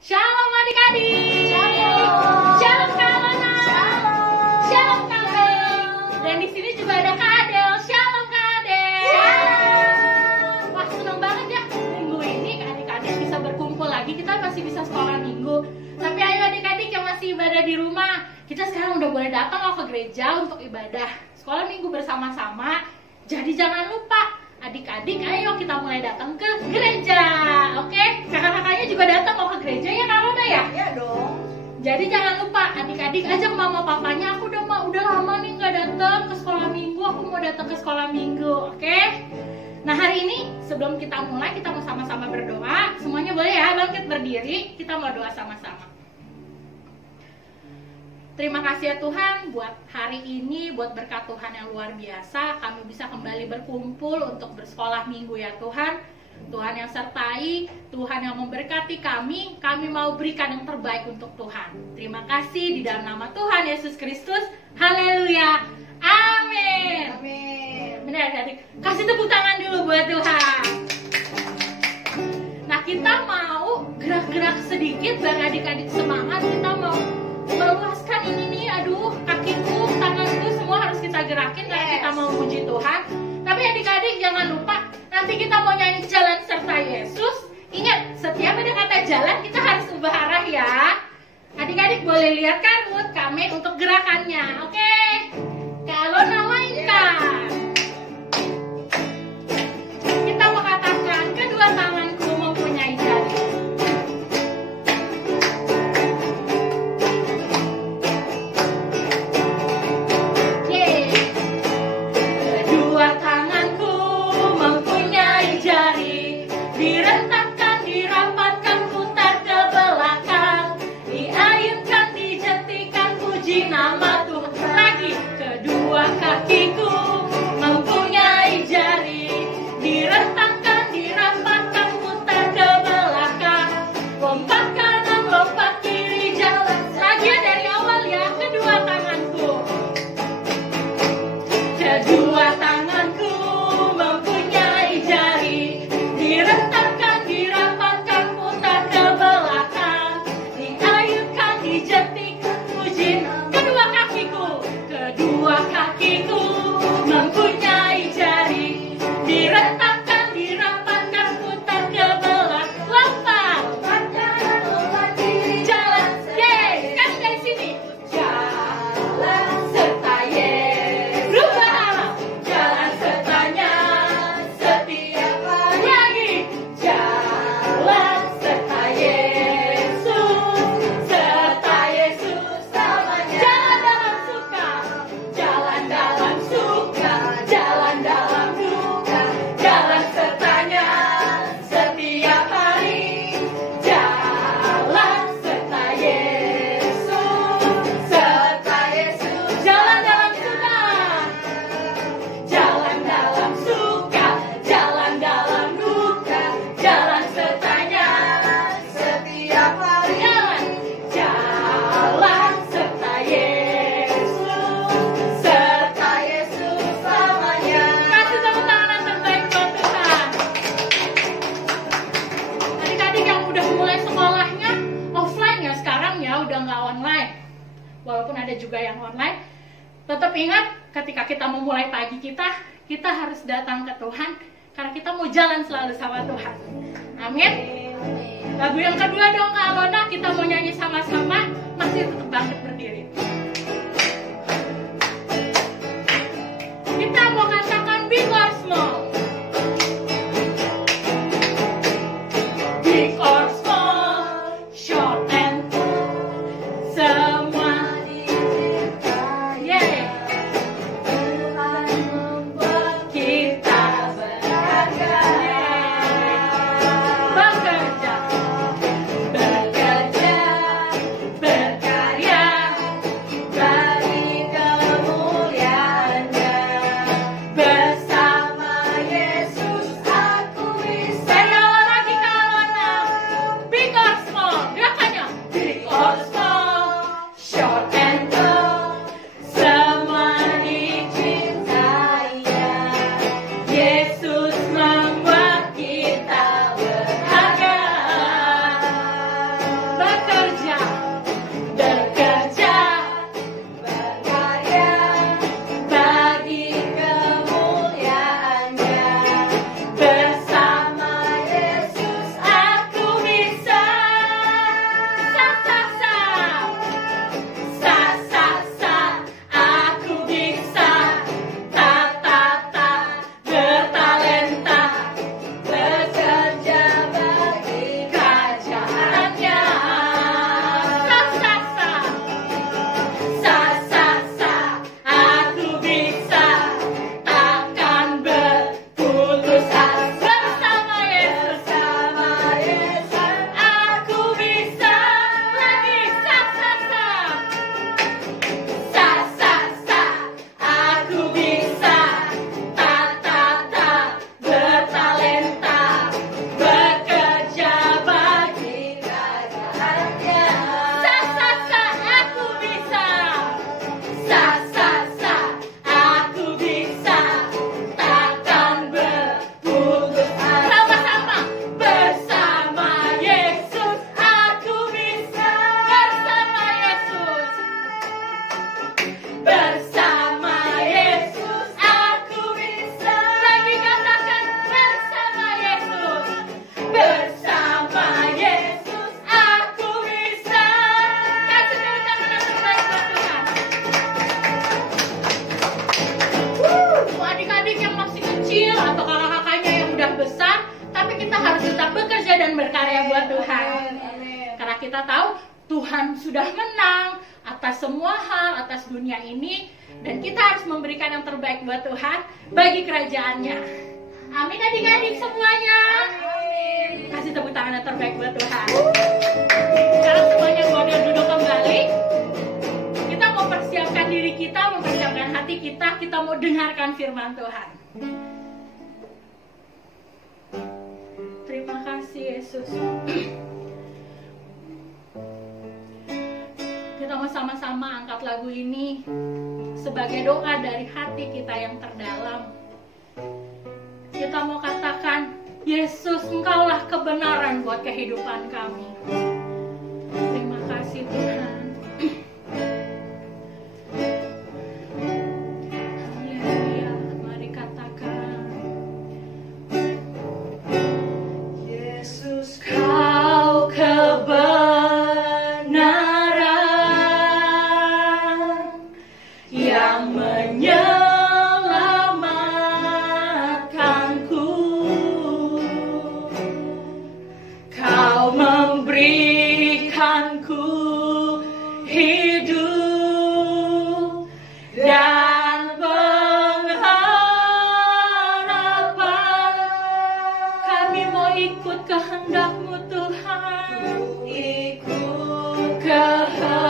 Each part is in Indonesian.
Shalom adik-adik. Shalom. Shalom Kak Lona. Shalom. Shalom Kak Mei. Dan di sini juga ada Kak Adel. Shalom Kak Adel. Shalom. Wah, seneng banget ya minggu ini adik-adik bisa berkumpul lagi. Kita masih bisa sekolah minggu. Tapi ayo adik-adik yang masih ibadah di rumah, kita sekarang udah boleh datang loh ke gereja untuk ibadah sekolah minggu bersama-sama. Jadi jangan lupa adik-adik, ayo kita mulai datang ke gereja. Oke? Kakak-kakaknya juga datang mau ke gereja ya Kak Lona ya? Ya dong. Jadi jangan lupa adik-adik ajak mama papanya. Aku udah lama nih nggak datang ke sekolah minggu. Aku mau datang ke sekolah minggu, oke? Nah hari ini sebelum kita mulai kita mau sama-sama berdoa. Semuanya boleh ya bangkit berdiri. Kita mau doa sama-sama. Terima kasih ya Tuhan buat hari ini, buat berkat Tuhan yang luar biasa. Kami bisa kembali berkumpul untuk bersekolah minggu ya Tuhan. Tuhan yang sertai, Tuhan yang memberkati kami mau berikan yang terbaik untuk Tuhan. Terima kasih di dalam nama Tuhan Yesus Kristus. Haleluya. Amin. Amin. Benar adik, kasih tepuk tangan dulu buat Tuhan. Nah kita mau gerak-gerak sedikit biar adik-adik semangat. Kita mau meluaskan ini nih, aduh kakiku, tanganku semua harus kita gerakin karena kita mau puji Tuhan. Tapi adik-adik jangan lupa nanti kita mau nyanyi jalan serta Yesus. Ingat, setiap ada kata jalan kita harus ubah arah ya. Adik-adik boleh lihat karut kami untuk gerakannya, oke? Kalau mainkan, kita mengatakan kedua tanganku mempunyai jari. Direntakkan, dirapatkan, putar ke belakang, diayunkan, dijentikan, puji nama Tuhan. Lagi, kedua kakiku mempunyai jari, direntakkan, dirapatkan, putar ke belakang, lompat kanan, lompat kiri, jalan. Lagi ya dari awal ya, kedua tanganku. Kedua tanganku mempunyai jari, direntakkan, dirapatkan, putar ke belakang, diayunkan, dijentikan, puji. Kedua kakiku mempunyai jari, direntakkan, dirapatkan, putar ke belakang, lompat, lompat kiri, jalan. Yeay, sekarang dari sini. Jalan serta Yesus. Berubah. Jalan sertanya setiap hari. Lagi. Jalan serta Yesus selamanya. Jalan dalam suka, jalan dalam suka, jalan dalam duka, jalan sertanya setiap hari. Jalan serta Yesus, jalan dalam suka, jalan dalam suka, jalan dalam duka, jalan sertanya setiap hari. Jalan serta Yesus selamanya. Kasih tepuk tangan yang terbaik buat Tuhan. Adik-adik yang udah mulai sekolahnya offline ya sekarang ya, udah nggak online. Walaupun ada juga yang online, tetap ingat ketika kita memulai pagi kita harus datang ke Tuhan karena kita mau jalan selalu sama Tuhan. Amin. Lagu yang kedua dong Kak Alona, kita mau nyanyi sama-sama. Masih tetap bangkit berdiri. Kita mau katakan big or small. Big or small, short and tall, semua diciptakan. Yeay. Tuhan membuat kita berharga. Bekerja, berkarya, kita tahu Tuhan sudah menang atas semua hal, atas dunia ini, dan kita harus memberikan yang terbaik buat Tuhan bagi kerajaannya. Amin adik-adik semuanya. Kasih tepuk tangan yang terbaik buat Tuhan. Sekarang semuanya boleh duduk kembali. Kita mau persiapkan diri kita, mempersiapkan hati kita mau dengarkan firman Tuhan. Terima kasih Yesus. Kita mau sama-sama angkat lagu ini sebagai doa dari hati kita yang terdalam. Kita mau katakan, Yesus, Engkaulah kebenaran buat kehidupan kami. Terima kasih Tuhan. Haleluya, mari katakan, Yesus, Kau kebenaran yang menyelamatkanku. Kau memberikanku hidup dan pengharapan. Kami mau ikut kehendak-Mu Tuhan, ikut kehendak-Mu.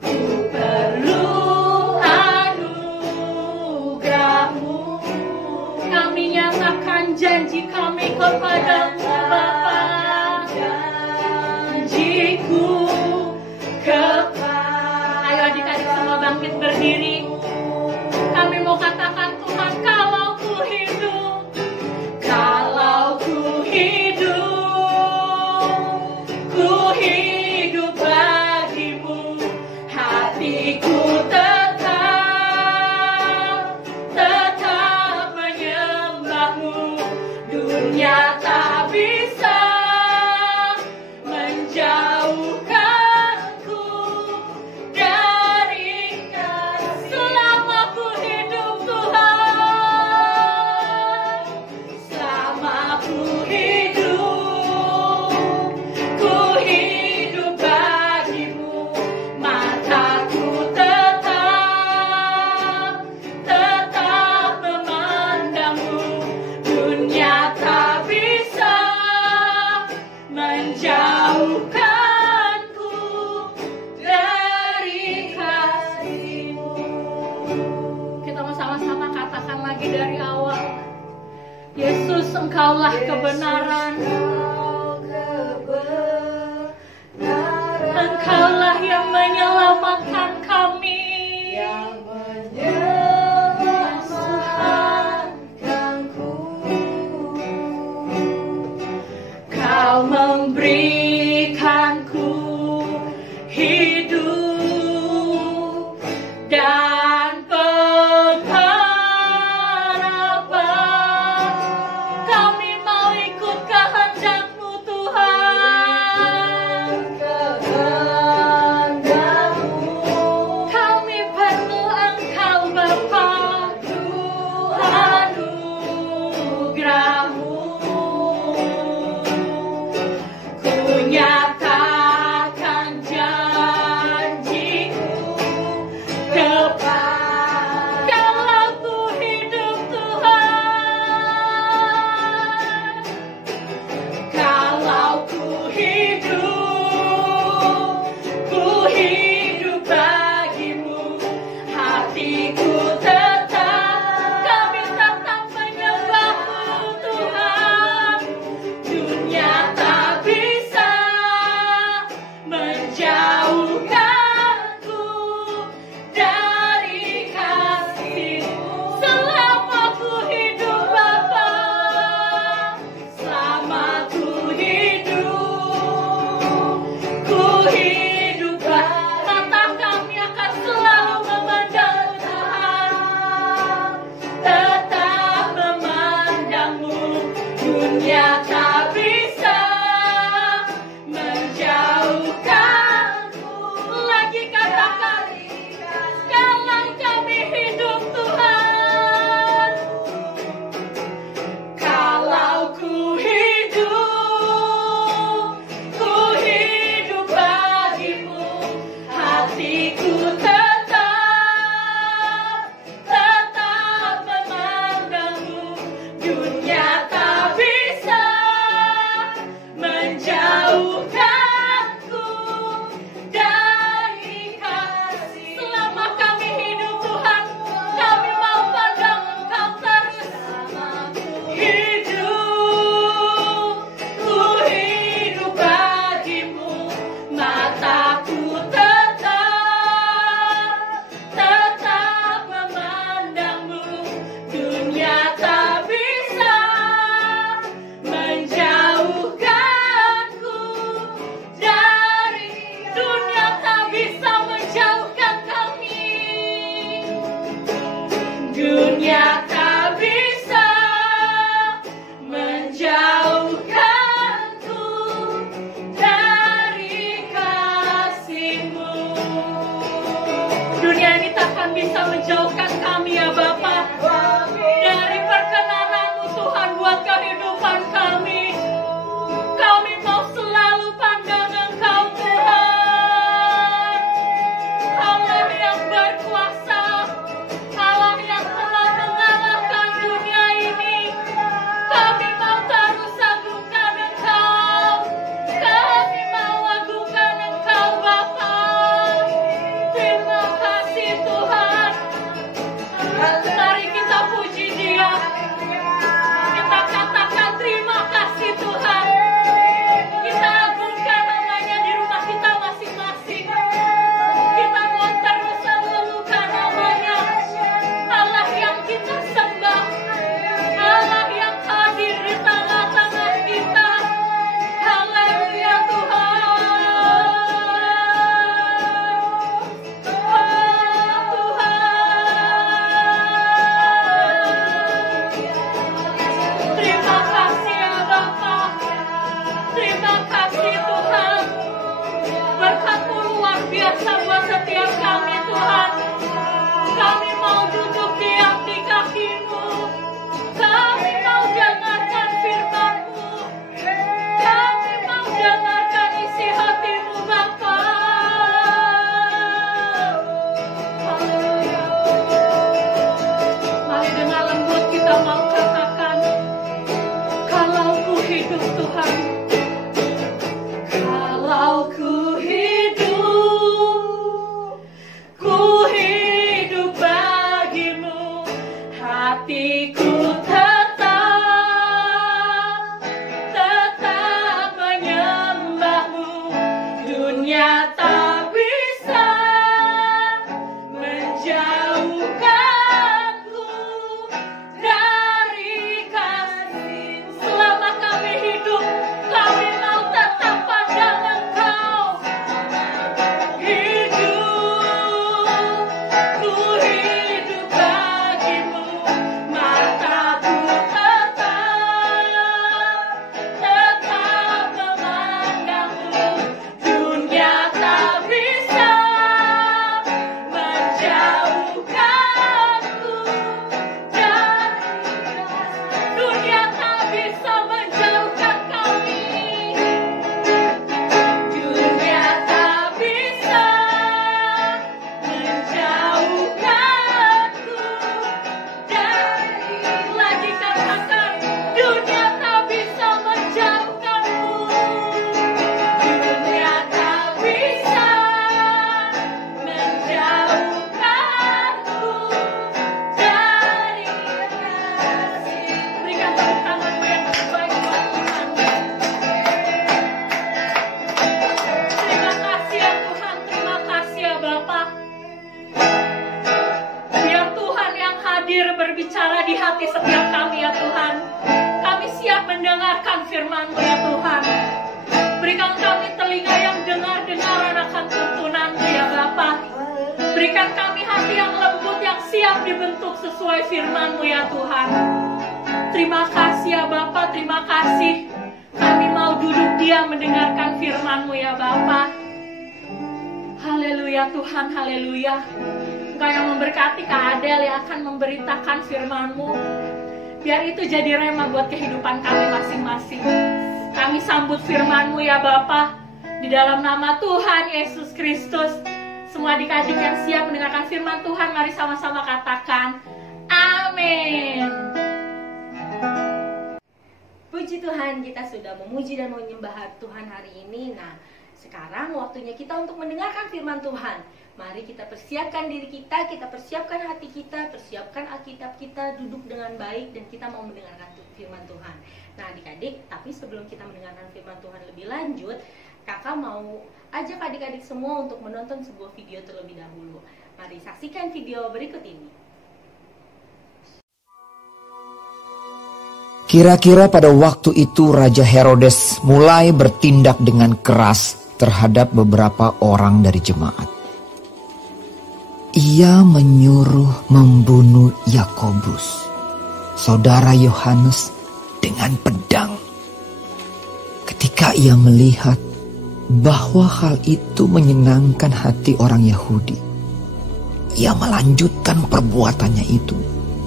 Ku perlu anugerah-Mu. Kami nyatakan janji kami kepada-Mu Bapa. Janjiku ayo adik-adik semua bangkit berdiri. Kami mau katakan, Tuhan, kalau ku hidup bagimu, hatiku tetap menyembah-Mu. Dunia tak bisa menjauhkanku dari kasih. Selama ku hidup Tuhan, selama ku hidup bagimu. Mataku tetap memandang-Mu. Dunia tak bisa menjauhkanku dari kasih-Mu. Kita mau sama-sama katakan lagi dari awal. Yesus, Engkaulah kebenaran. Engkaulah yang menyelamatkan kami. Kau memberikanku hidup dan pengharapan. Kami mau ikut kehendak-Mu Tuhan. Dunia tak bisa menjauhkanku dari kasih-Mu. Dunia ini takkan bisa menjauhkan kami ya Bapa dari perkenanan-Mu Tuhan buat kehidupan kami. Kami mau selalu pandang Engkau Tuhan, Allah yang berkuasa, Allah yang telah mengalahkan dunia ini. Kami mau terus agungkan Engkau, kami mau agungkan Engkau Bapa. Terima kasih Tuhan. Mari kita puji Dia, kita katakan terima kasih Tuhan. Kita agungkan namanya di rumah kita masing-masing. Kita mau terus melalukan namanya, Allah yang kita sembah, Allah yang hadir di tengah-tengah kita. Haleluya Tuhan. Terima kasih ya Bapa. Terima kasih Tuhan. Berkat-Mu luar biasa buat setiap kami Tuhan. Kami mau duduk diam di kaki-Mu. Kami mau dengarkan firman-Mu. Kami mau dengarkan isi hati-Mu Bapa. Haleluya. Mari dengan lembut kita mau katakan, kalau ku hidup Tuhan, kalau ku hidup bagi-Mu, hatiku tetap menyembah-Mu. Dunia tak bisa menjauhkanku dari kasih-Mu. Selama kami hidup, kami mau tetap pandang Engkau. Ku hidup bagi-Mu, mataku tetap memandang-Mu. Dunia tak bisa menjauhkanku dari dunia tak bisa menjauhkan kami. Dunia tak bisa menjauhkanku dari, lagi katakan, dunia tak bisa menjauhkanmu. Dunia tak bisa menjauhkanku dari kasih. Berikan tepuk tanganmu yang terbaik buat Tuhan. Terima kasih ya Tuhan, terima kasih ya Bapa. Biar Tuhan yang hadir berbicara di hati setiap kami ya Tuhan. Kami siap mendengarkan firman-Mu ya Tuhan. Berikan kami telinga yang dengar-dengar akan tuntunan-Mu ya Bapa. Berikan kami hati yang lembut yang siap dibentuk sesuai firman-Mu ya Tuhan. Terima kasih ya Bapa, terima kasih. Kami mau duduk diam mendengarkan firman-Mu ya Bapa. Haleluya Tuhan, haleluya. Engkau yang memberkati Kak Adel yang akan memberitakan firman-Mu. Biar itu jadi rema buat kehidupan kami masing-masing. Kami sambut firman-Mu ya Bapa. Di dalam nama Tuhan Yesus Kristus. Semua adik-adik yang siap mendengarkan firman Tuhan, mari sama-sama katakan amin. Puji Tuhan, kita sudah memuji dan menyembah Tuhan hari ini. Nah, sekarang waktunya kita untuk mendengarkan firman Tuhan. Mari kita persiapkan diri kita persiapkan hati kita, persiapkan Alkitab kita, duduk dengan baik, dan kita mau mendengarkan firman Tuhan. Nah adik-adik, tapi sebelum kita mendengarkan firman Tuhan lebih lanjut, kakak mau ajak adik-adik semua untuk menonton sebuah video terlebih dahulu. Mari saksikan video berikut ini. Kira-kira pada waktu itu Raja Herodes mulai bertindak dengan keras terhadap beberapa orang dari jemaat. ia menyuruh membunuh Yakobus, saudara Yohanes, dengan pedang. Ketika ia melihat bahwa hal itu menyenangkan hati orang Yahudi, ia melanjutkan perbuatannya itu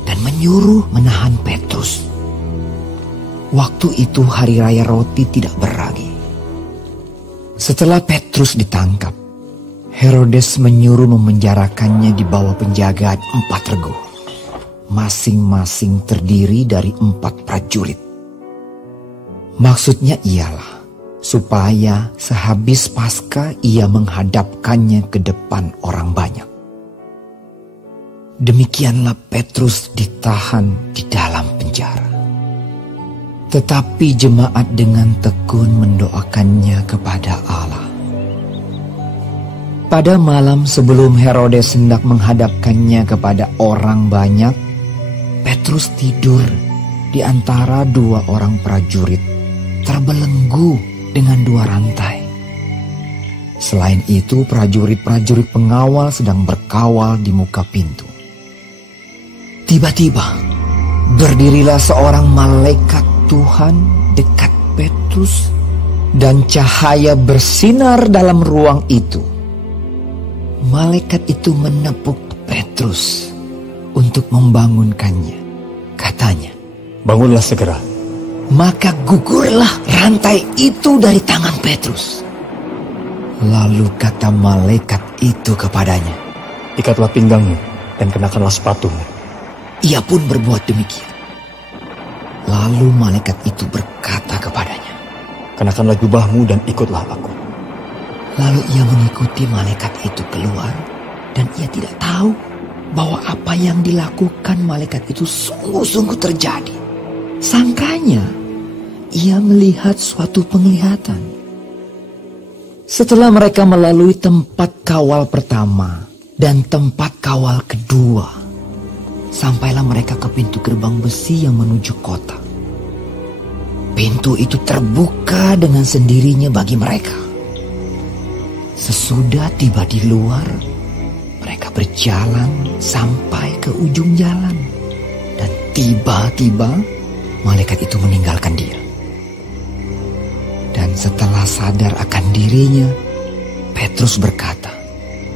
dan menyuruh menahan Petrus. Waktu itu hari raya roti tidak beragi. Setelah Petrus ditangkap, Herodes menyuruh memenjarakannya di bawah penjagaan 4 regu, masing-masing terdiri dari 4 prajurit. Maksudnya ialah supaya sehabis Paskah ia menghadapkannya ke depan orang banyak. Demikianlah Petrus ditahan di dalam penjara. Tetapi jemaat dengan tekun mendoakannya kepada Allah. Pada malam sebelum Herodes hendak menghadapkannya kepada orang banyak, Petrus tidur di antara 2 orang prajurit, terbelenggu dengan 2 rantai. Selain itu, prajurit-prajurit pengawal sedang berkawal di muka pintu. Tiba-tiba, berdirilah seorang malaikat Tuhan dekat Petrus, dan cahaya bersinar dalam ruang itu. Malaikat itu menepuk Petrus untuk membangunkannya. Katanya, "Bangunlah segera." Maka gugurlah rantai itu dari tangan Petrus. Lalu kata malaikat itu kepadanya, "Ikatlah pinggangmu dan kenakanlah sepatumu." Ia pun berbuat demikian. Lalu malaikat itu berkata kepadanya, "Kenakanlah jubahmu dan ikutlah aku." Lalu ia mengikuti malaikat itu keluar, dan ia tidak tahu bahwa apa yang dilakukan malaikat itu sungguh-sungguh terjadi. Sangkanya ia melihat suatu penglihatan. Setelah mereka melalui tempat kawal pertama dan tempat kawal kedua, sampailah mereka ke pintu gerbang besi yang menuju kota. Pintu itu terbuka dengan sendirinya bagi mereka. Sesudah tiba di luar, mereka berjalan sampai ke ujung jalan. Dan tiba-tiba malaikat itu meninggalkan dia. Dan setelah sadar akan dirinya, Petrus berkata,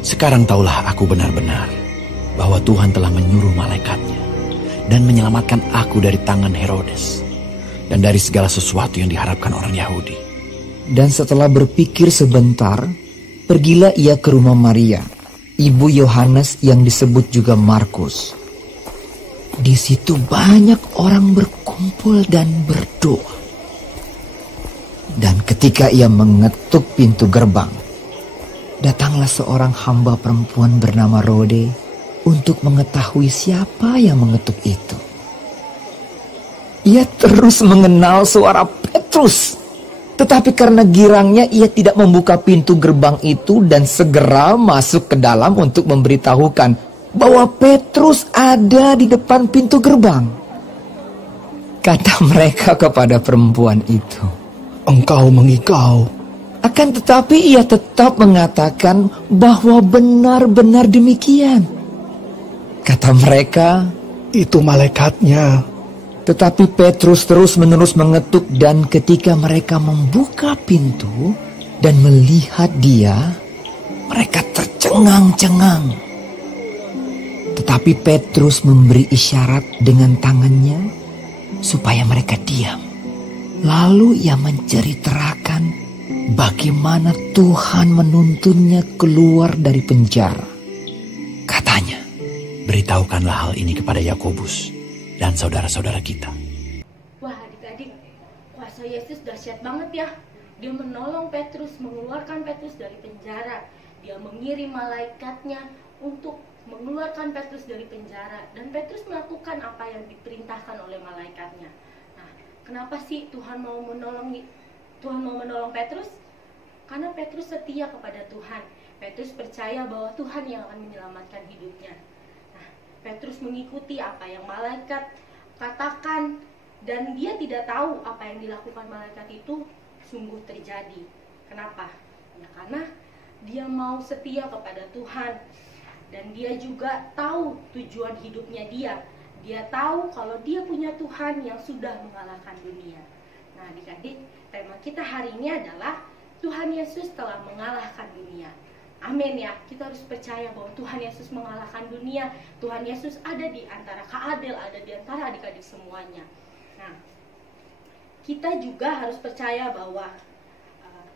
"Sekarang taulah aku benar-benar bahwa Tuhan telah menyuruh malaikatnya dan menyelamatkan aku dari tangan Herodes dan dari segala sesuatu yang diharapkan orang Yahudi." Dan setelah berpikir sebentar, pergilah ia ke rumah Maria, ibu Yohanes yang disebut juga Markus. Di situ banyak orang berkumpul dan berdoa. Dan ketika ia mengetuk pintu gerbang, datanglah seorang hamba perempuan bernama Rode untuk mengetahui siapa yang mengetuk itu. Ia terus mengenal suara Petrus, tetapi karena girangnya ia tidak membuka pintu gerbang itu dan segera masuk ke dalam untuk memberitahukan bahwa Petrus ada di depan pintu gerbang. Kata mereka kepada perempuan itu, "Engkau mengigau." Akan tetapi ia tetap mengatakan bahwa benar-benar demikian. Kata mereka, "Itu malaikatnya." tetapi Petrus terus-menerus mengetuk, dan ketika mereka membuka pintu dan melihat dia, mereka tercengang-cengang. Tetapi Petrus memberi isyarat dengan tangannya supaya mereka diam. Lalu ia menceritakan bagaimana Tuhan menuntunnya keluar dari penjara. Katanya, "Beritahukanlah hal ini kepada Yakobus dan saudara-saudara kita." Wah, adik-adik, kuasa Yesus dahsyat banget ya. Dia menolong Petrus, mengeluarkan Petrus dari penjara. Dia mengirim malaikatnya untuk mengeluarkan Petrus dari penjara. Dan Petrus melakukan apa yang diperintahkan oleh malaikatnya. Nah, kenapa sih Tuhan mau menolong Petrus? Karena Petrus setia kepada Tuhan. Petrus percaya bahwa Tuhan yang akan menyelamatkan hidupnya. Nah, Petrus mengikuti apa yang malaikat katakan, dan dia tidak tahu apa yang dilakukan malaikat itu sungguh terjadi. Kenapa? Ya karena dia mau setia kepada Tuhan. Dan dia juga tahu tujuan hidupnya dia. Dia tahu kalau dia punya Tuhan yang sudah mengalahkan dunia. Nah, adik-adik, tema kita hari ini adalah Tuhan Yesus telah mengalahkan dunia. Amin ya, kita harus percaya bahwa Tuhan Yesus mengalahkan dunia. Tuhan Yesus ada di antara Kak Adel, ada di antara adik-adik semuanya. Nah, kita juga harus percaya bahwa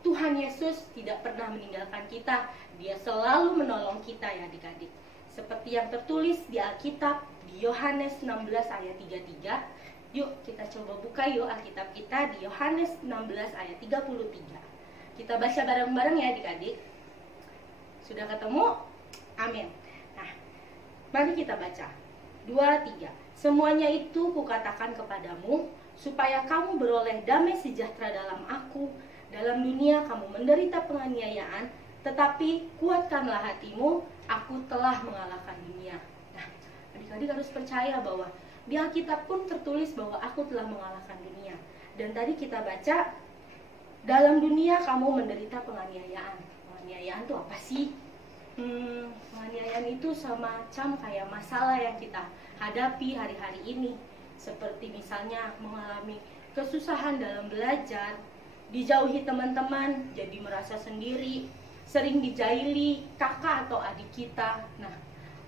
Tuhan Yesus tidak pernah meninggalkan kita. Dia selalu menolong kita ya adik-adik. Seperti yang tertulis di Alkitab di Yohanes 16 ayat 33. Yuk kita coba buka yuk Alkitab kita di Yohanes 16 ayat 33. Kita baca bareng-bareng ya adik-adik. Sudah ketemu? Amin. Nah, mari kita baca. 2, 3. Semuanya itu kukatakan kepadamu, supaya kamu beroleh damai sejahtera dalam aku. Dalam dunia kamu menderita penganiayaan, tetapi kuatkanlah hatimu, aku telah mengalahkan dunia. Nah, adik-adik harus percaya bahwa di Alkitab pun tertulis bahwa aku telah mengalahkan dunia. Dan tadi kita baca, dalam dunia kamu menderita penganiayaan. Penganiayaan itu apa sih? Penganiayaan itu semacam kayak masalah yang kita hadapi hari-hari ini. Seperti misalnya mengalami kesusahan dalam belajar, dijauhi teman-teman, jadi merasa sendiri, sering dijaili kakak atau adik kita. Nah,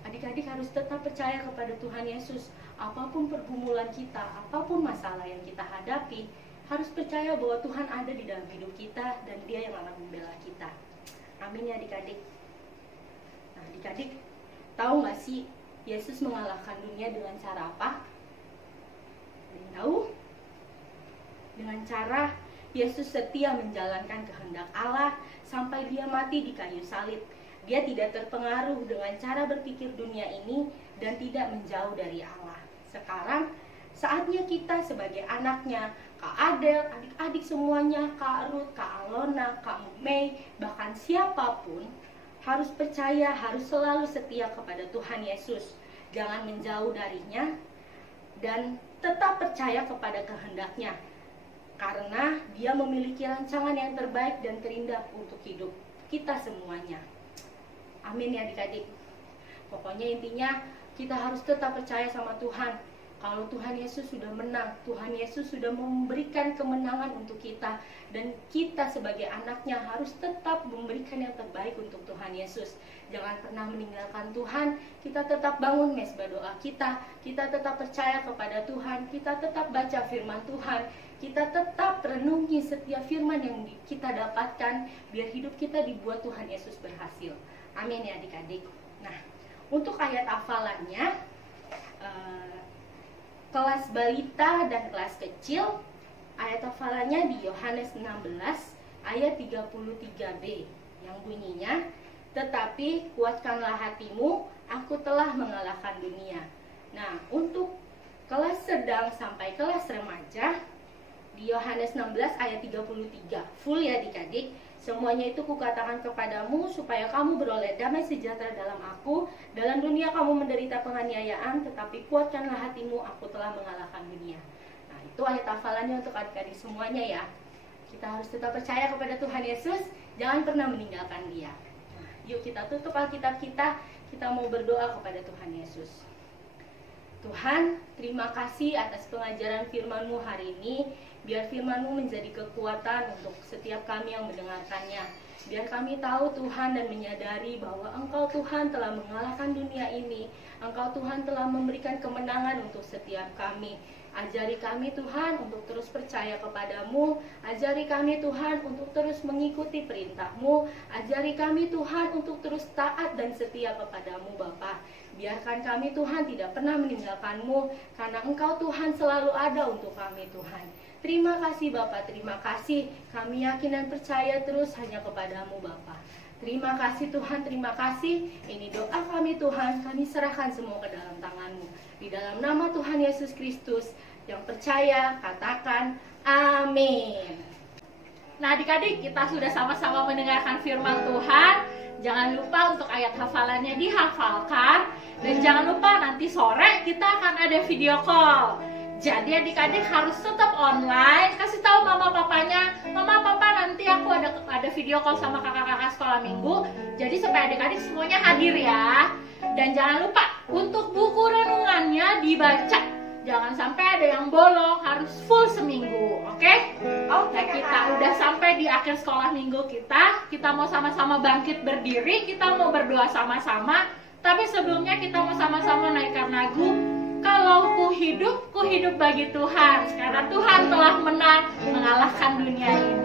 adik-adik harus tetap percaya kepada Tuhan Yesus. Apapun pergumulan kita, apapun masalah yang kita hadapi, harus percaya bahwa Tuhan ada di dalam hidup kita dan Dia yang akan membela kita. Amin ya adik-adik. Nah, adik-adik tahu gak sih Yesus mengalahkan dunia dengan cara apa? Tahu? Dengan cara Yesus setia menjalankan kehendak Allah sampai Dia mati di kayu salib. Dia tidak terpengaruh dengan cara berpikir dunia ini dan tidak menjauh dari Allah. Sekarang saatnya kita sebagai anaknya, Kak Adel, adik-adik semuanya, Kak Ruth, Kak Alona, Kak Mei, bahkan siapapun harus percaya, harus selalu setia kepada Tuhan Yesus. Jangan menjauh darinya dan tetap percaya kepada kehendaknya. Karena Dia memiliki rancangan yang terbaik dan terindah untuk hidup kita semuanya. Amin ya adik-adik. Pokoknya intinya kita harus tetap percaya sama Tuhan. Kalau Tuhan Yesus sudah menang, Tuhan Yesus sudah memberikan kemenangan untuk kita. Dan kita sebagai anaknya harus tetap memberikan yang terbaik untuk Tuhan Yesus. Jangan pernah meninggalkan Tuhan. Kita tetap bangun mesbah doa kita. Kita tetap percaya kepada Tuhan. Kita tetap baca firman Tuhan. Kita tetap renungi setiap firman yang kita dapatkan, biar hidup kita dibuat Tuhan Yesus berhasil. Amin ya adik-adik. Nah, untuk ayat hafalannya, kelas balita dan kelas kecil, ayat hafalannya di Yohanes 16 ayat 33b yang bunyinya, tetapi kuatkanlah hatimu, aku telah mengalahkan dunia. Nah, untuk kelas sedang sampai kelas remaja di Yohanes 16 ayat 33 full ya adik-adik. Semuanya itu kukatakan kepadamu supaya kamu beroleh damai sejahtera dalam aku. Dalam dunia kamu menderita penganiayaan, tetapi kuatkanlah hatimu, aku telah mengalahkan dunia. Nah, itu ayat hafalannya untuk adik-adik semuanya ya. Kita harus tetap percaya kepada Tuhan Yesus, jangan pernah meninggalkan Dia. Nah, yuk kita tutup Alkitab kita mau berdoa kepada Tuhan Yesus. Tuhan, terima kasih atas pengajaran firman-Mu hari ini. Biar firman-Mu menjadi kekuatan untuk setiap kami yang mendengarkannya. Biar kami tahu Tuhan dan menyadari bahwa Engkau Tuhan telah mengalahkan dunia ini. Engkau Tuhan telah memberikan kemenangan untuk setiap kami. Ajari kami Tuhan untuk terus percaya kepadamu. Ajari kami Tuhan untuk terus mengikuti perintah-Mu. Ajari kami Tuhan untuk terus taat dan setia kepadamu Bapa. Biarkan kami Tuhan tidak pernah meninggalkan-Mu, karena Engkau Tuhan selalu ada untuk kami Tuhan. Terima kasih Bapak, terima kasih. Kami yakin dan percaya terus hanya kepadamu Bapak. Terima kasih Tuhan, terima kasih. Ini doa kami Tuhan, kami serahkan semua ke dalam tangan-Mu. Di dalam nama Tuhan Yesus Kristus, yang percaya katakan amin. Nah adik-adik, kita sudah sama-sama mendengarkan firman Tuhan. Jangan lupa untuk ayat hafalannya dihafalkan. Dan jangan lupa nanti sore kita akan ada video call. Jadi adik-adik harus tetap online. Kasih tahu mama papanya, mama papa nanti aku ada video call sama kakak-kakak sekolah minggu. Jadi supaya adik-adik semuanya hadir ya. Dan jangan lupa untuk buku renungannya dibaca. Jangan sampai ada yang bolong, harus full seminggu, oke? Nah, kita udah sampai di akhir sekolah minggu kita. Kita mau sama-sama bangkit berdiri, kita mau berdoa sama-sama. Tapi sebelumnya kita mau sama-sama naikkan lagu Kalau ku hidup bagi Tuhan. Karena Tuhan telah menang mengalahkan dunia ini.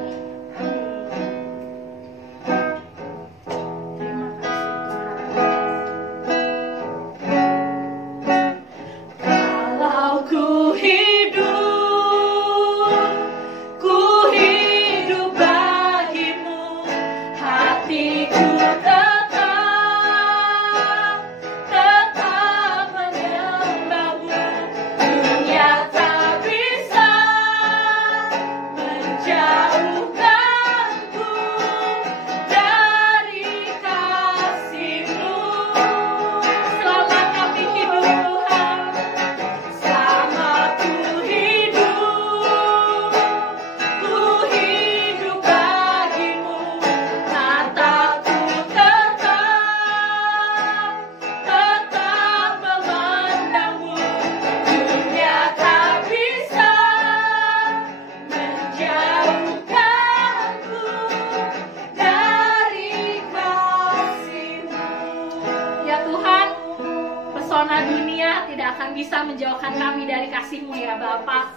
Bisa menjauhkan kami dari kasih-Mu ya Bapa.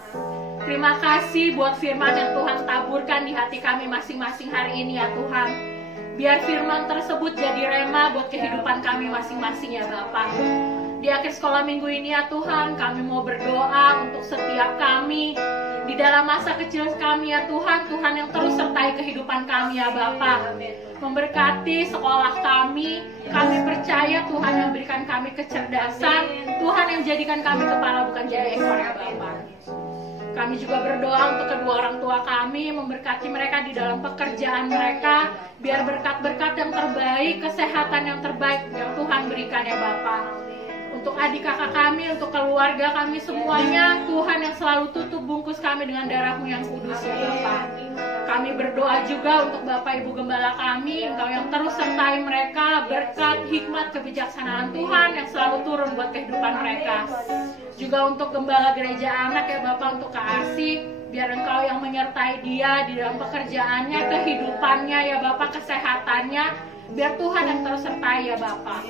Terima kasih buat firman yang Tuhan taburkan di hati kami masing-masing hari ini ya Tuhan. Biar firman tersebut jadi rema buat kehidupan kami masing-masing ya Bapa. Di akhir sekolah minggu ini ya Tuhan, kami mau berdoa untuk setiap kami di dalam masa kecil kami ya Tuhan. Tuhan yang terus sertai kehidupan kami ya Bapa. Memberkati sekolah kami. Kami percaya Tuhan yang berikan kami kecerdasan. Tuhan yang jadikan kami kepala bukan jadi ekor ya Bapa. Kami juga berdoa untuk kedua orang tua kami, memberkati mereka di dalam pekerjaan mereka, biar berkat-berkat yang terbaik, kesehatan yang terbaik yang Tuhan berikan ya Bapa. Untuk adik kakak kami, untuk keluarga kami semuanya, Tuhan yang selalu tutup bungkus kami dengan darah-Mu yang kudus ya Bapa. Kami berdoa juga untuk Bapak Ibu Gembala kami, Engkau yang terus sertai mereka, berkat, hikmat, kebijaksanaan Tuhan yang selalu turun buat kehidupan mereka. Juga untuk Gembala Gereja Anak ya Bapak, untuk Kak Asih, biar Engkau yang menyertai dia di dalam pekerjaannya, kehidupannya ya Bapak, kesehatannya. Biar Tuhan yang terus sertai ya Bapak.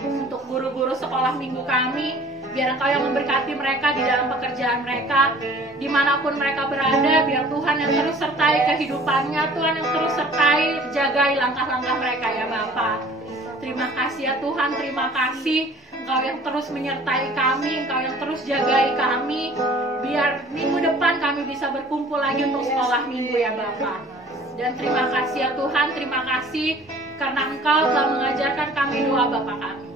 Untuk guru-guru sekolah minggu kami, biar Engkau yang memberkati mereka di dalam pekerjaan mereka, dimanapun mereka berada. Biar Tuhan yang terus sertai kehidupannya, Tuhan yang terus sertai, jagai langkah-langkah mereka ya Bapak. Terima kasih ya Tuhan, terima kasih Engkau yang terus menyertai kami, Engkau yang terus jagai kami. Biar minggu depan kami bisa berkumpul lagi untuk sekolah minggu ya Bapak. Dan terima kasih ya Tuhan, terima kasih karena Engkau telah mengajarkan kami doa Bapa kami.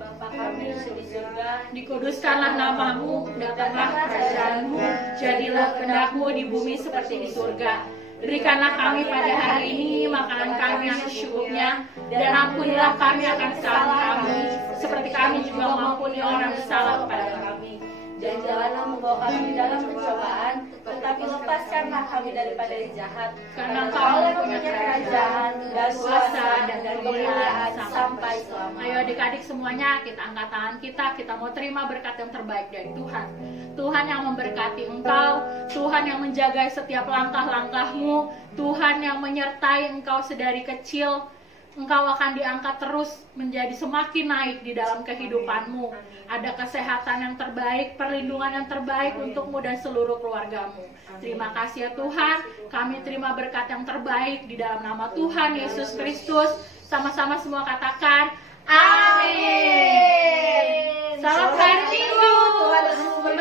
Bapa kami yang di surga, dikuduskanlah nama-Mu, datanglah kerajaan-Mu, jadilah kehendak-Mu di bumi seperti di surga. Berikanlah kami pada hari ini makanan kami yang secukupnya, dan ampunilah kami akan kesalahan kami, seperti kami juga mengampuni orang yang bersalah kepada kami. Dan janganlah membawa kami dalam pencobaan, tetapi lepaskanlah kami daripada yang jahat. Karena Engkau yang punya kerajaan dan kuasa dan kemuliaan sampai selamanya. Ayo adik-adik semuanya, kita angkat tangan kita mau terima berkat yang terbaik dari Tuhan. Tuhan yang memberkati engkau, Tuhan yang menjaga setiap langkah-langkahmu, Tuhan yang menyertai engkau sedari kecil. Engkau akan diangkat terus menjadi semakin naik di dalam kehidupanmu. Ada kesehatan yang terbaik, perlindungan yang terbaik untukmu dan seluruh keluargamu. Terima kasih ya Tuhan, kami terima berkat yang terbaik di dalam nama Tuhan Yesus Kristus. Sama-sama semua katakan, amin. Selamat hari Minggu. Tuhan Yesus